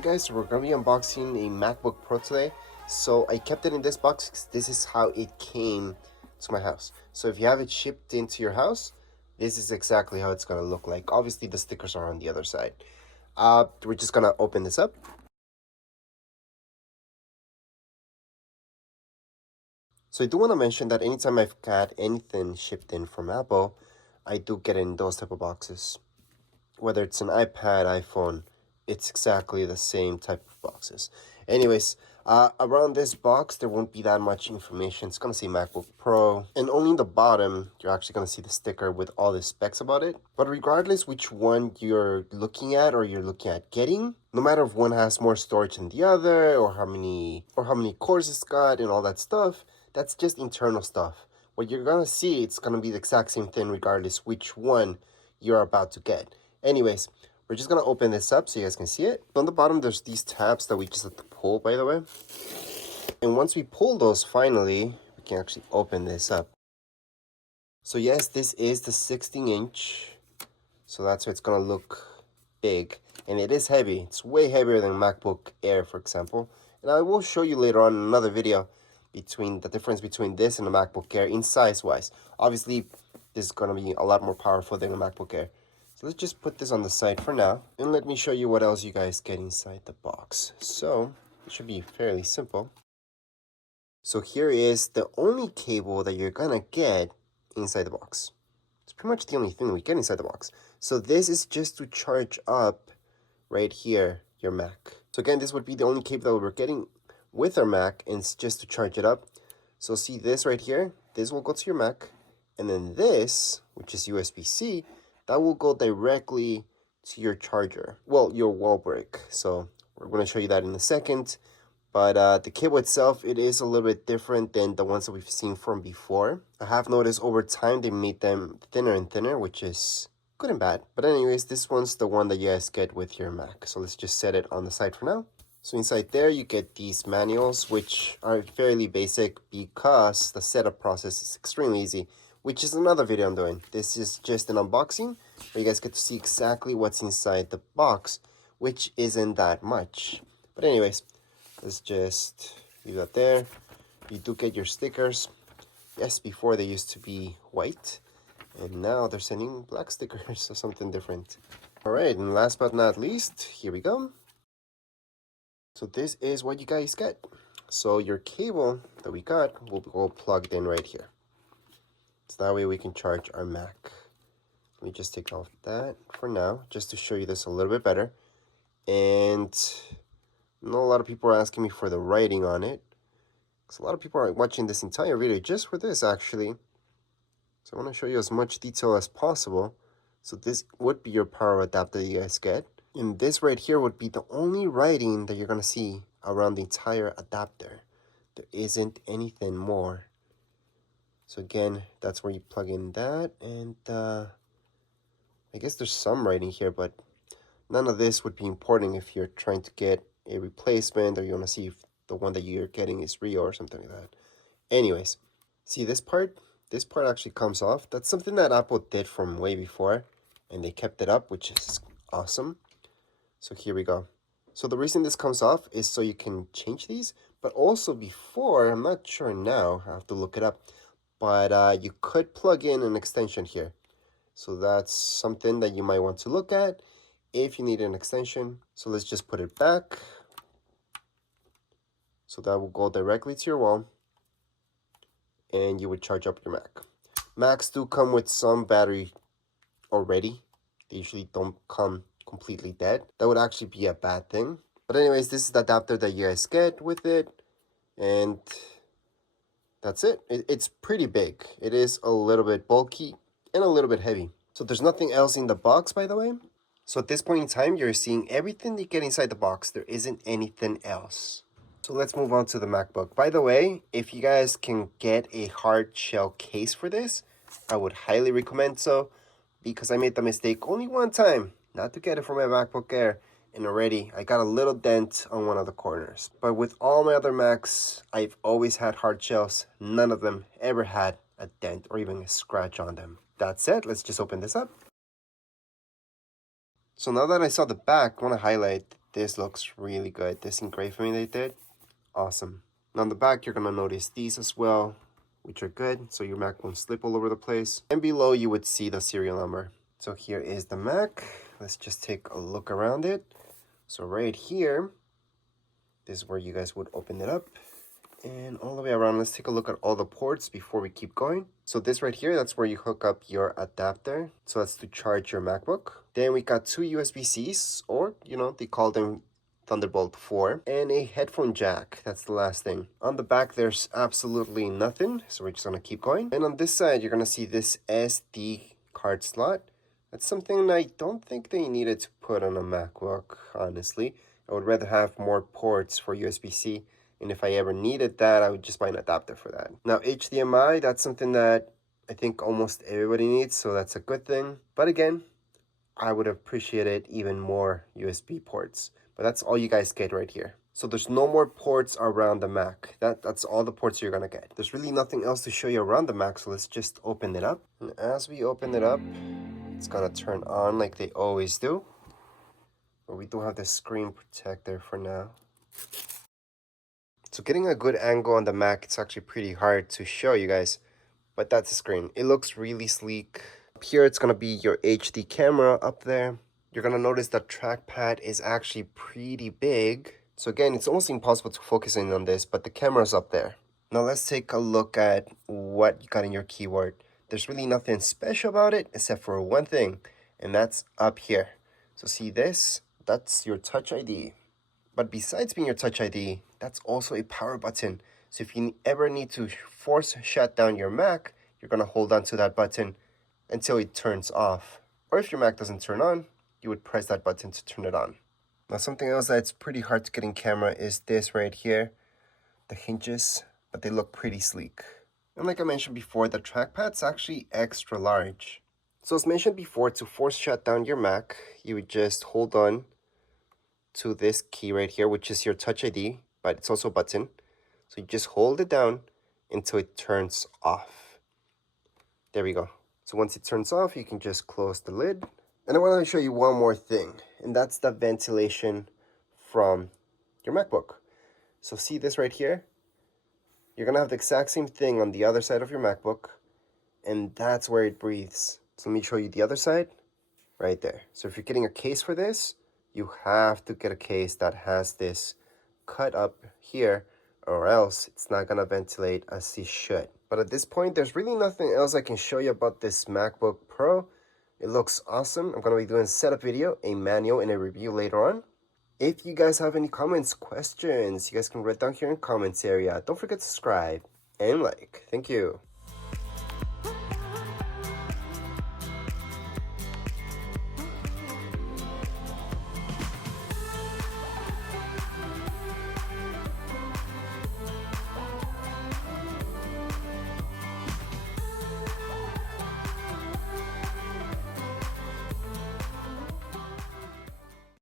Alright guys, so we're going to be unboxing a MacBook Pro today. So I kept it in this box because this is how it came to my house. So if you have it shipped into your house, this is exactly how it's going to look like. Obviously the stickers are on the other side. We're just going to open this up. So I do want to mention that anytime I've got anything shipped in from Apple, I do get it in those type of boxes. Whether it's an iPad, iPhone, it's exactly the same type of boxes. Anyways, around this box, there won't be that much information. It's going to say MacBook Pro. And only in the bottom, you're actually going to see the sticker with all the specs about it. But regardless which one you're looking at or you're looking at getting, no matter if one has more storage than the other or how many cores it's got and all that stuff, that's just internal stuff. What you're going to see, it's going to be the exact same thing regardless which one you're about to get. Anyways, we're just going to open this up so you guys can see it. On the bottom, there's these tabs that we just have to pull, by the way. And once we pull those, finally, we can actually open this up. So yes, this is the 16-inch. So that's why it's going to look big. And it is heavy. It's way heavier than MacBook Air, for example. And I will show you later on in another video between the difference between this and the MacBook Air in size-wise. Obviously, this is going to be a lot more powerful than a MacBook Air. So let's just put this on the side for now, and let me show you what else you guys get inside the box. So it should be fairly simple. So here is the only cable that you're gonna get inside the box. It's pretty much the only thing we get inside the box. So this is just to charge up right here your Mac. So again, this would be the only cable that we're getting with our Mac, and it's just to charge it up. So see this right here, this will go to your Mac, and then this, which is USB-C, that will go directly to your charger. Well, your wall brick. So we're going to show you that in a second. But the cable itself, it is a little bit different than the ones that we've seen from before. I have noticed over time they made them thinner and thinner, which is good and bad. But anyways, this one's the one that you guys get with your Mac. So let's just set it on the side for now. So inside there, you get these manuals, which are fairly basic because the setup process is extremely easy, which is another video I'm doing. This is just an unboxing where you guys get to see exactly what's inside the box, which isn't that much. But anyways, let's just leave that there. You do get your stickers. Yes, before they used to be white, and now they're sending black stickers or something different. All right, and last but not least, here we go. So this is what you guys get. So your cable that we got will go plugged in right here. So that way we can charge our Mac. Let me just take off that for now, just to show you this a little bit better. And I know a lot of people are asking me for the writing on it, because a lot of people are watching this entire video just for this, actually. So I want to show you as much detail as possible. So this would be your power adapter you guys get. And this right here would be the only writing that you're going to see around the entire adapter. There isn't anything more. So again, that's where you plug in that, and I guess there's some writing here, but none of this would be important if you're trying to get a replacement or you want to see if the one that you're getting is real or something like that. Anyways, see this part? This part actually comes off. That's something that Apple did from way before, and they kept it up, which is awesome. So here we go. So the reason this comes off is so you can change these, but also before, I'm not sure now, I have to look it up, but you could plug in an extension here. So that's something that you might want to look at if you need an extension. So let's just put it back. So that will go directly to your wall, and you would charge up your Mac. Macs do come with some battery already. They usually don't come completely dead. That would actually be a bad thing. But anyways, this is the adapter that you guys get with it, and that's it. It's pretty big. It is a little bit bulky and a little bit heavy. So there's nothing else in the box, by the way. So at this point in time, you're seeing everything you get inside the box. There isn't anything else. So let's move on to the MacBook. By the way, if you guys can get a hard shell case for this, I would highly recommend so, because I made the mistake only one time not to get it for my MacBook Air, and already I got a little dent on one of the corners. But with all my other Macs, I've always had hard shells. None of them ever had a dent or even a scratch on them. That said, let's just open this up. So now that I saw the back, I want to highlight This looks really good. This engraving they did, awesome. And on the back, you're gonna notice these as well, which are good, so your Mac won't slip all over the place. And below, you would see the serial number. So here is the Mac. Let's just take a look around it. So right here, this is where you guys would open it up. And all the way around, let's take a look at all the ports before we keep going. So this right here, that's where you hook up your adapter. So that's to charge your MacBook. Then we got two USB-Cs, or, you know, they call them Thunderbolt 4, and a headphone jack. That's the last thing. On the back, there's absolutely nothing, so we're just gonna keep going. And on this side, you're gonna see this SD card slot. That's something I don't think they needed to put on a MacBook, honestly. I would rather have more ports for USB-C, and if I ever needed that, I would just buy an adapter for that. Now, HDMI, that's something that I think almost everybody needs, so that's a good thing. But again, I would appreciate it even more USB ports. But that's all you guys get right here. So there's no more ports around the Mac. That's all the ports you're gonna get. There's really nothing else to show you around the Mac, so let's just open it up. And as we open it up, it's gonna turn on like they always do. But we do have the screen protector for now. So getting a good angle on the Mac, it's actually pretty hard to show you guys. But that's the screen. It looks really sleek. Up here, it's gonna be your HD camera up there. You're gonna notice that trackpad is actually pretty big. So again, it's almost impossible to focus in on this, but the camera's up there. Now let's take a look at what you got in your keyboard. There's really nothing special about it except for one thing, and that's up here. So see this? That's your Touch ID. But besides being your Touch ID, that's also a power button. So if you ever need to force shut down your Mac, you're gonna hold on to that button until it turns off. Or if your Mac doesn't turn on, you would press that button to turn it on. Now something else that's pretty hard to get in camera is this right here, the hinges, but they look pretty sleek. And like I mentioned before, the trackpad's actually extra large. So as mentioned before, to force shut down your Mac, you would just hold on to this key right here, which is your Touch ID, but it's also a button. So you just hold it down until it turns off. There we go. So once it turns off, you can just close the lid. And I want to show you one more thing, and that's the ventilation from your MacBook. So see this right here? You're going to have the exact same thing on the other side of your MacBook, and that's where it breathes. So let me show you the other side, right there. So if you're getting a case for this, you have to get a case that has this cut up here, or else it's not going to ventilate as it should. But at this point, there's really nothing else I can show you about this MacBook Pro. It looks awesome. I'm going to be doing a setup video, a manual, and a review later on. If you guys have any comments, questions, you guys can write down here in the comments area. Don't forget to subscribe and like. Thank you.